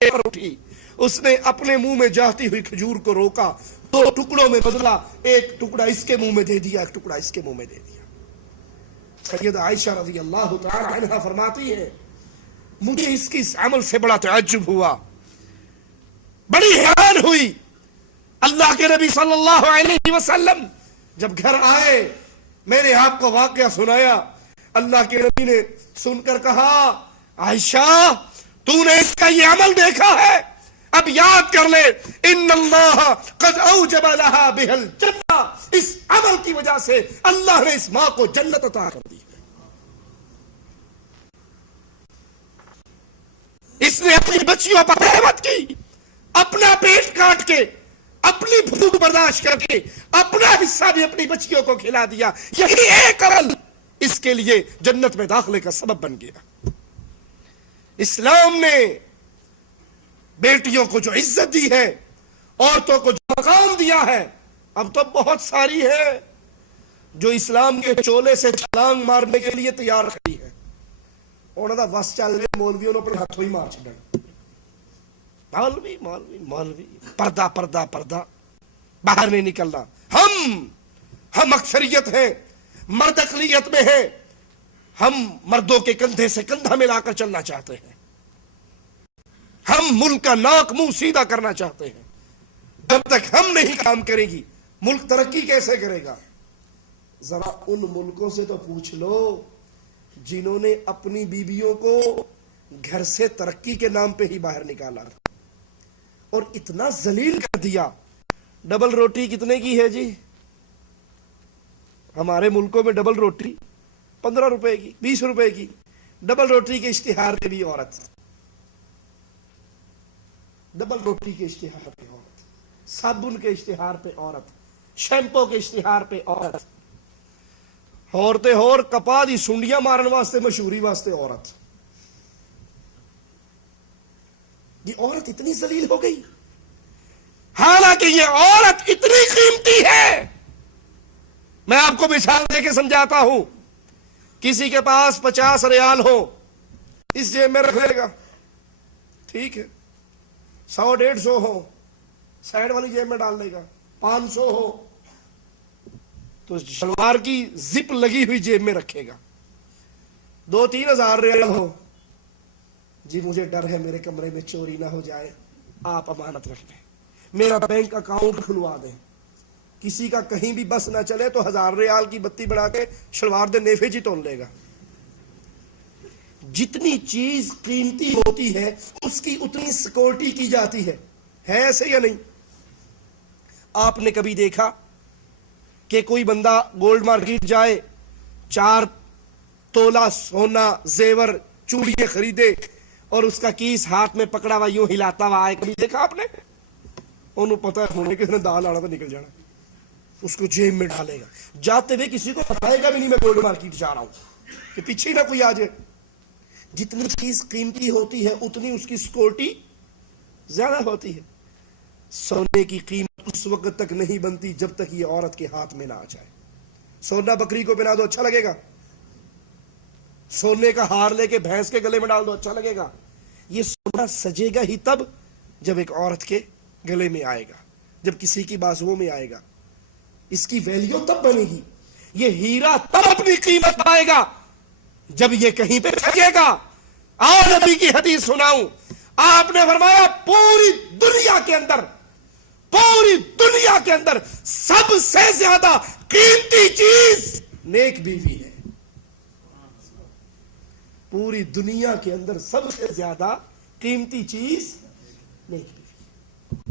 پر اٹھی، اس نے اپنے منہ میں جاتی ہوئی کھجور کو روکا، 2 ٹکڑوں میں بدلا، ایک ٹکڑا اس کے منہ میں دے دیا، ایک ٹکڑا اس کے منہ میں دے دیا۔ سیدہ عائشہ رضی اللہ تعالی عنہا فرماتی ہے مجھے اس کی اس عمل سے بڑا تعجب ہوا، بڑی حیران ہوئی۔ اللہ کے نبی صلی اللہ علیہ وسلم جب گھر آئے، میں نے آپ کو واقعہ سنایا، اللہ کے نبی نے سن کر کہا عائشہ تو نے اس کا یہ عمل دیکھا ہے، اب یاد کر لے ان اللہ قد اوجب لها بها الجنہ، اس عمل کی وجہ سے اللہ نے اس ماں کو جنت عطا کر دی۔ اس نے اپنی بچیوں پر رحمت کی، اپنا پیٹ کاٹ کے، اپنی بھوک برداشت کر کے، اپنا حصہ بھی اپنی بچیوں کو کھلا دیا، یہی ایک عمل اس کے لیے جنت میں داخلے کا سبب بن گیا۔ اسلام نے بیٹیوں کو جو عزت دی ہے، عورتوں کو جو مقام دیا ہے، اب تو بہت ساری ہے جو اسلام کے چولے سے چھلانگ مارنے کے لیے تیار کھڑی ہے۔ انہوں نے وس چل رہے مولویوں نے اپنے ہاتھوں ہی مار چڑھنا، مولوی مولوی مولوی، پردہ پردہ پردہ، باہر نہیں نکلنا۔ ہم اکثریت ہیں، مرد اقلیت میں ہیں، ہم مردوں کے کندھے سے کندھا ملا کر چلنا چاہتے ہیں، ہم ملک کا ناک منہ سیدھا کرنا چاہتے ہیں۔ جب تک ہم نہیں کام کریں گی ملک ترقی کیسے کرے گا؟ ذرا ان ملکوں سے تو پوچھ لو جنہوں نے اپنی بیویوں کو گھر سے ترقی کے نام پہ ہی باہر نکالا اور اتنا ذلیل کر دیا۔ ڈبل روٹی کتنے کی ہے جی؟ ہمارے ملکوں میں ڈبل روٹی 15 روپے کی، 20 روپے کی، ڈبل روٹی کے اشتہار پہ بھی عورت، ڈبل روٹی کے اشتہار پہ عورت، صابن کے اشتہار پہ عورت، شیمپو کے اشتہار پہ عورت، عورتیں اور کپا دی سنڈیاں مارن واسطے مشہوری واسطے عورت۔ یہ عورت اتنی ذلیل ہو گئی، حالانکہ یہ عورت اتنی قیمتی ہے۔ میں آپ کو مثال دے کے سمجھاتا ہوں، کسی کے پاس 50 ریال ہو، اس جیب میں رکھ لے گا، ٹھیک ہے، 100-150 ہو سائڈ والی جیب میں ڈال لے گا، 500 ہو تو شلوار کی زپ لگی ہوئی جیب میں رکھے گا، 2-3 ہزار ریال ہو، جی مجھے ڈر ہے میرے کمرے میں چوری نہ ہو جائے، آپ امانت رکھ لیں، میرا بینک اکاؤنٹ کھلوا دیں، کسی کا کہیں بھی بس نہ چلے تو 1000 ریال کی بتی بڑھا کے شلوار دے نیفے جی تول لے گا۔ جتنی چیز قیمتی ہوتی ہے اس کی اتنی سیکورٹی کی جاتی ہے ایسے یا نہیں؟ آپ نے کبھی دیکھا کہ کوئی بندہ گولڈ مارکیٹ جائے، 4 تولہ سونا زیور چوڑیاں خریدے اور اس کا کیس ہاتھ میں پکڑا ہوا یوں ہلاتا ہوا آئے؟ کبھی دیکھا آپ نے؟ انہوں پتا ہے ہونے کس نے دال آنا تو نکل جانا، اس کو جیب میں ڈالے گا، جاتے ہوئے کسی کو بتائے گا بھی نہیں میں گولڈ مارکیٹ جا رہا ہوں کہ پیچھے نہ کوئی آ جائے۔ جتنی چیز قیمتی ہوتی ہے اتنی اس کی سیکورٹی زیادہ ہوتی ہے۔ سونے کی قیمت اس وقت تک نہیں بنتی جب تک یہ عورت کے ہاتھ میں نہ آ جائے۔ سونا بکری کو پہنا دو اچھا لگے گا، سونے کا ہار لے کے بھینس کے گلے میں ڈال دو اچھا لگے گا، یہ سونا سجے گا ہی تب جب ایک عورت کے گلے میں آئے گا، جب کسی کی بازوؤں میں آئے گا، اس کی ویلیو تب بنے گی۔ یہ ہیرا تب اپنی قیمت پائے گا جب یہ کہیں پہ پھنسے گا۔ آج نبی کی حدیث سناؤں، آپ نے فرمایا پوری دنیا کے اندر سب سے زیادہ قیمتی چیز نیک بیوی ہے۔ پوری دنیا کے اندر سب سے زیادہ قیمتی چیز نیک بیوی۔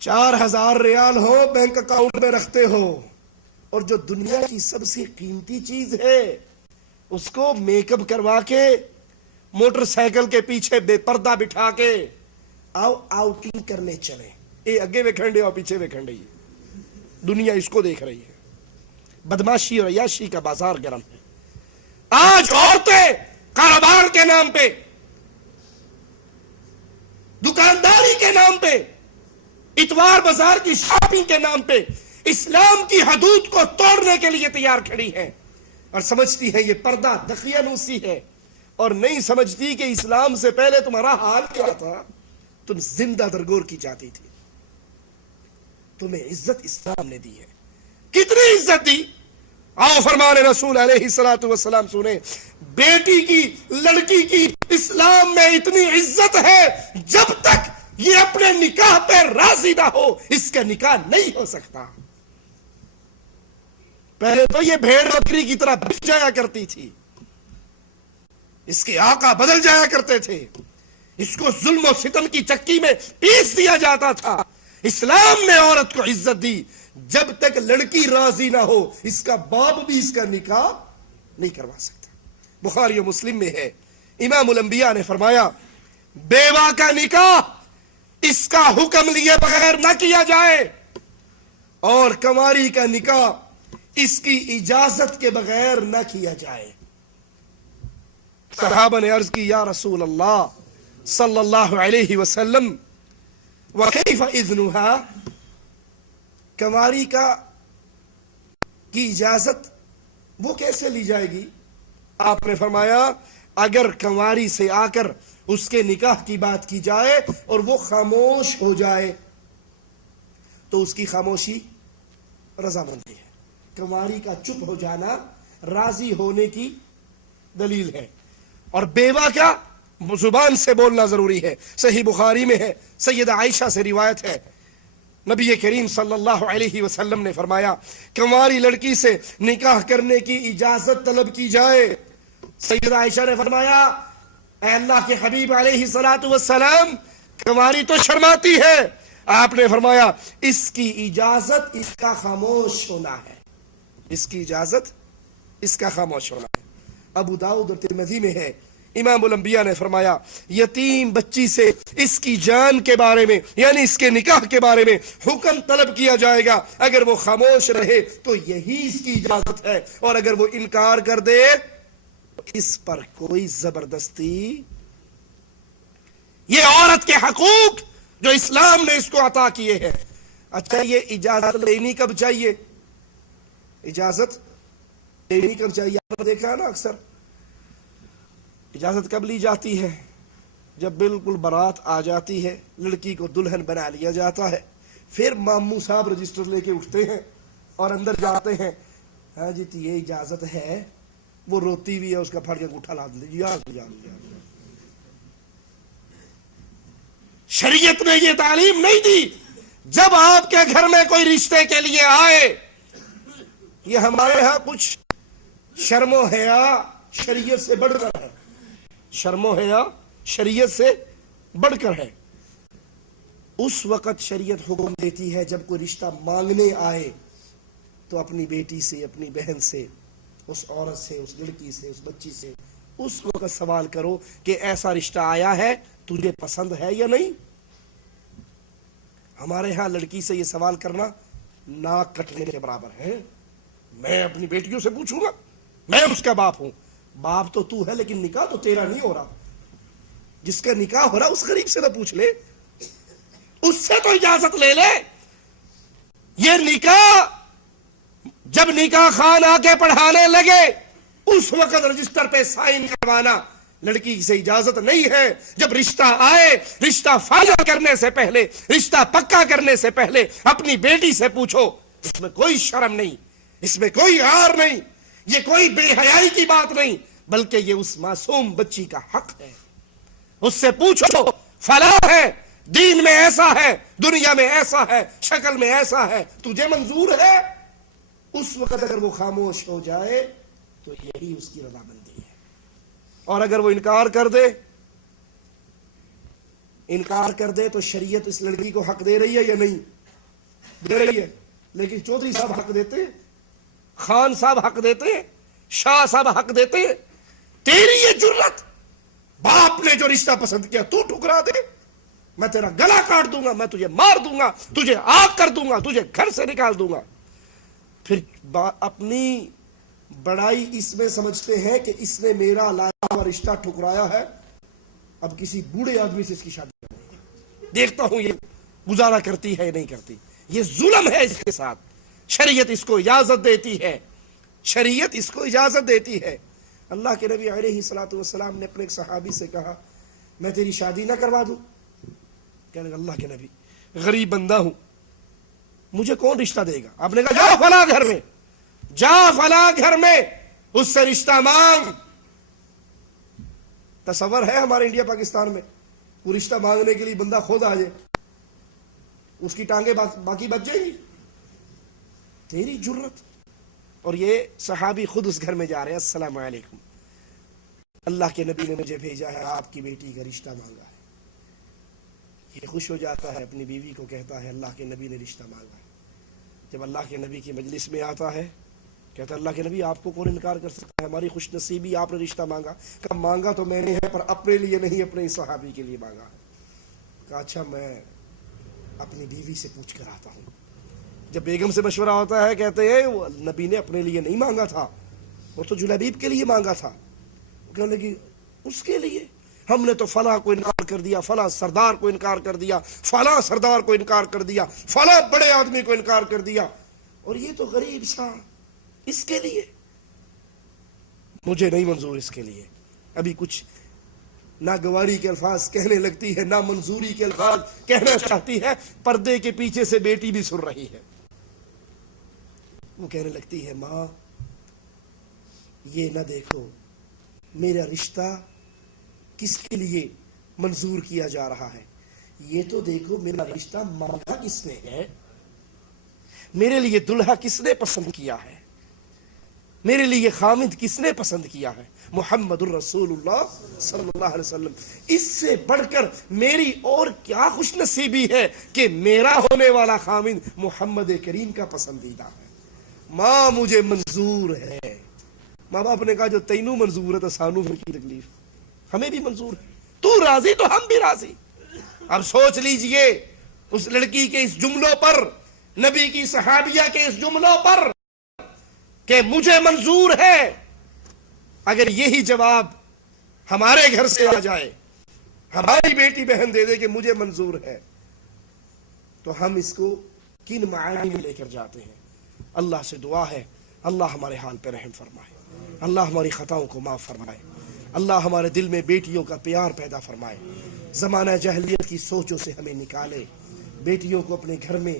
4000 ریال ہو بینک اکاؤنٹ میں رکھتے ہو اور جو دنیا کی سب سے قیمتی چیز ہے اس کو میک اپ کروا کے موٹر سائیکل کے پیچھے بے پردہ بٹھا کے آؤٹنگ کرنے چلے، اے اگے ویکھن دے اور پیچھے ویکھن دے، دنیا اس کو دیکھ رہی ہے۔ بدماشی اور عیاشی کا بازار گرم ہے۔ آج عورتیں کاروبار کے نام پہ، دکانداری کے نام پہ، اتوار بازار کی شاپنگ کے نام پہ اسلام کی حدود کو توڑنے کے لیے تیار کھڑی ہے اور سمجھتی ہے یہ پردہ دقیانوسی ہے، اور نہیں سمجھتی کہ اسلام سے پہلے تمہارا حال کیا تھا. تم زندہ درگور کی جاتی تھی. تمہیں عزت اسلام نے دی ہے. کتنی عزت دی؟ آؤ فرمان رسول علیہ الصلوۃ والسلام سنیں. بیٹی کی، لڑکی کی اسلام میں اتنی عزت ہے جب تک یہ اپنے نکاح پہ راضی نہ ہو اس کا نکاح نہیں ہو سکتا. پہلے تو یہ بھیڑ بکری کی طرح بچ جایا کرتی تھی. اس کے آقا بدل جایا کرتے تھے. اس کو ظلم و ستم کی چکی میں پیس دیا جاتا تھا. اسلام نے عورت کو عزت دی. جب تک لڑکی راضی نہ ہو اس کا باپ بھی اس کا نکاح نہیں کروا سکتا. بخاری و مسلم میں ہے، امام الانبیاء نے فرمایا بیوہ کا نکاح اس کا حکم لیے بغیر نہ کیا جائے، اور کنواری کا نکاح اس کی اجازت کے بغیر نہ کیا جائے. صحابہ نے عرض کی یا رسول اللہ صلی اللہ علیہ وسلم وکیف اذنها، کنواری کی اجازت وہ کیسے لی جائے گی؟ آپ نے فرمایا اگر کنواری سے آ کر اس کے نکاح کی بات کی جائے اور وہ خاموش ہو جائے تو اس کی خاموشی رضامندی ہے. کنواری کا چپ ہو جانا راضی ہونے کی دلیل ہے. اور بیوہ کا زبان سے بولنا ضروری ہے. صحیح بخاری میں ہے، سیدہ عائشہ سے روایت ہے، نبی کریم صلی اللہ علیہ وسلم نے فرمایا کنواری لڑکی سے نکاح کرنے کی اجازت طلب کی جائے. سیدہ عائشہ نے فرمایا اے اللہ کے حبیب علیہ الصلوۃ والسلام، کنواری تو شرماتی ہے. آپ نے فرمایا اس کی اجازت اس کا خاموش ہونا ہے. اس کی اجازت اس کا خاموش ہونا ہے. ابو داؤد اور ترمذی میں ہے، امام الانبیاء نے فرمایا یتیم بچی سے اس کی جان کے بارے میں یعنی اس کے نکاح کے بارے میں حکم طلب کیا جائے گا. اگر وہ خاموش رہے تو یہی اس کی اجازت ہے، اور اگر وہ انکار کر دے اس پر کوئی زبردستی. یہ عورت کے حقوق جو اسلام نے اس کو عطا کیے ہیں. اچھا یہ اجازت لینی کب چاہیے؟ اجازت لینی کب چاہیے؟ آپ نے دیکھا نا اکثر اجازت کب لی جاتی ہے؟ جب بالکل بارات آ جاتی ہے، لڑکی کو دلہن بنا لیا جاتا ہے، پھر ماموں صاحب رجسٹر لے کے اٹھتے ہیں اور اندر جاتے ہیں. ہاں جی تو یہ اجازت ہے. وہ روتی بھی ہے، اس کا پھڑ کے انگوٹھا لا دیں. شریعت نے یہ تعلیم نہیں دی. جب آپ کے گھر میں کوئی رشتے کے لیے آئے، یہ ہمارے ہاں کچھ شرم و حیا شریعت سے بڑھ کر ہے. شرم و حیا شریعت سے بڑھ کر ہے. اس وقت شریعت حکم دیتی ہے جب کوئی رشتہ مانگنے آئے تو اپنی بیٹی سے، اپنی بہن سے، اس عورت سے، اس لڑکی سے، اس بچی سے اس وقت سوال کرو کہ ایسا رشتہ آیا ہے، تجھے پسند ہے یا نہیں. ہمارے ہاں لڑکی سے یہ سوال کرنا ناک کٹنے کے برابر ہے. میں اپنی بیٹیوں سے پوچھوں گا؟ میں اس کا باپ ہوں. باپ تو ہے لیکن نکاح تو تیرا نہیں ہو رہا. جس کا نکاح ہو رہا اس غریب سے نہ پوچھ لے، اس سے تو اجازت لے لے. یہ نکاح جب نکاح خان آ کے پڑھانے لگے اس وقت رجسٹر پہ سائن کروانا لڑکی سے اجازت نہیں ہے. جب رشتہ آئے، رشتہ فائنل کرنے سے پہلے، رشتہ پکا کرنے سے پہلے اپنی بیٹی سے پوچھو. اس میں کوئی شرم نہیں، اس میں کوئی عار نہیں، یہ کوئی بے حیائی کی بات نہیں، بلکہ یہ اس معصوم بچی کا حق ہے. اس سے پوچھو فلاں ہے، دین میں ایسا ہے، دنیا میں ایسا ہے، شکل میں ایسا ہے، تجھے منظور ہے؟ اس وقت اگر وہ خاموش ہو جائے تو یہی اس کی رضامندی ہے. اور اگر وہ انکار کر دے تو شریعت اس لڑکی کو حق دے رہی ہے یا نہیں؟ دے رہی ہے. لیکن چودھری صاحب حق دیتے ہیں، خان صاحب حق دیتے ہیں، شاہ صاحب حق دیتے ہیں. تیری یہ جرت، باپ نے جو رشتہ پسند کیا تو ٹھکرا دے، میں تیرا گلا کاٹ دوں گا، میں تجھے مار دوں گا، تجھے آگ کر دوں گا، تجھے گھر سے نکال دوں گا. پھر اپنی بڑائی اس میں سمجھتے ہیں کہ اس نے میرا لایا ہوا رشتہ ٹھکرایا ہے، اب کسی بوڑھے آدمی سے اس کی شادی کرنی ہے، دیکھتا ہوں یہ گزارا کرتی ہے یا نہیں کرتی. یہ ظلم ہے اس کے ساتھ. شریعت اس کو اجازت دیتی ہے، شریعت اس کو اجازت دیتی ہے. اللہ کے نبی علیہ الصلوۃ والسلام نے اپنے ایک صحابی سے کہا میں تیری شادی نہ کروا دوں؟ کہنے لگا اللہ کے نبی غریب بندہ ہوں، مجھے کون رشتہ دے گا؟ آپ نے کہا جا فلاں گھر میں، جا فلاں گھر میں اس سے رشتہ مانگ۔ تصور ہے ہمارے انڈیا پاکستان میں وہ رشتہ مانگنے کے لیے بندہ خود آ جائے، اس کی ٹانگیں باقی بچ جائیں گی؟ تیری جرت۔ اور یہ صحابی خود اس گھر میں جا رہے ہیں، السلام علیکم، اللہ کے نبی نے مجھے بھیجا ہے، آپ کی بیٹی کا رشتہ مانگا ہے۔ یہ خوش ہو جاتا ہے، اپنی بیوی کو کہتا ہے اللہ کے نبی نے رشتہ مانگا ہے۔ جب اللہ کے نبی کی مجلس میں آتا ہے کہتا ہے اللہ کے نبی آپ کو کون انکار کر سکتا ہے، ہماری خوش نصیبی آپ نے رشتہ مانگا۔ کہا مانگا تو میں نے ہے پر اپنے لیے نہیں، اپنے صحابی کے لیے مانگا۔ کہا اچھا میں اپنی بیوی سے پوچھ کر آتا ہوں۔ جب بیگم سے مشورہ ہوتا ہے کہتے ہیں وہ نبی نے اپنے لیے نہیں مانگا تھا، وہ تو جلیبیب کے لیے مانگا تھا۔ کہنے لگی اس کے لیے ہم نے تو فلاں کو انکار کر دیا، فلاں سردار کو انکار کر دیا، فلاں سردار کو انکار کر دیا، فلاں بڑے آدمی کو انکار کر دیا، اور یہ تو غریب سا اس کے لیے مجھے نہیں منظور، اس کے لیے ابھی کچھ ناگواری کے الفاظ کہنے لگتی ہے، نا منظوری کے الفاظ کہنا چاہتی ہے، پردے کے پیچھے سے بیٹی بھی سن رہی ہے۔ وہ کہنے لگتی ہے ماں یہ نہ دیکھو میرا رشتہ کس کے لیے منظور کیا جا رہا ہے، یہ تو دیکھو میرا رشتہ مانگا کس نے ہے، میرے لیے دلہا کس نے پسند کیا ہے، میرے لیے خامد کس نے پسند کیا ہے، محمد الرسول اللہ صلی اللہ علیہ وسلم۔ اس سے بڑھ کر میری اور کیا خوش نصیبی ہے کہ میرا ہونے والا خامد محمد کریم کا پسندیدہ ہے۔ ماں مجھے منظور ہے۔ ماں باپ نے کہا جو تینوں منظور ہے تو سانو پھر کی تکلیف، ہمیں بھی منظور ہے، تو راضی تو ہم بھی راضی۔ اب سوچ لیجئے اس لڑکی کے اس جملوں پر، نبی کی صحابیہ کے اس جملوں پر کہ مجھے منظور ہے، اگر یہی جواب ہمارے گھر سے آ جائے، ہماری بیٹی بہن دے دے کہ مجھے منظور ہے، تو ہم اس کو کن معانی میں لے کر جاتے ہیں؟ اللہ سے دعا ہے اللہ ہمارے حال پہ رحم فرمائے، اللہ ہماری خطاؤں کو معاف فرمائے، اللہ ہمارے دل میں بیٹیوں کا پیار پیدا فرمائے، زمانہ جاہلیت کی سوچوں سے ہمیں نکالے، بیٹیوں کو اپنے گھر میں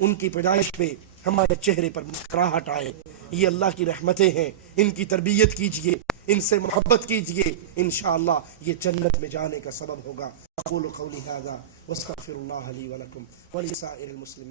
ان کی پیدائش پہ ہمارے چہرے پر مسکراہٹ آئے۔ یہ اللہ کی رحمتیں ہیں، ان کی تربیت کیجئے، ان سے محبت کیجئے، انشاءاللہ یہ جنت میں جانے کا سبب ہوگا۔ اقول قولی ھذا واستغفر اللہ لی ولکم ولسائر المسلمین۔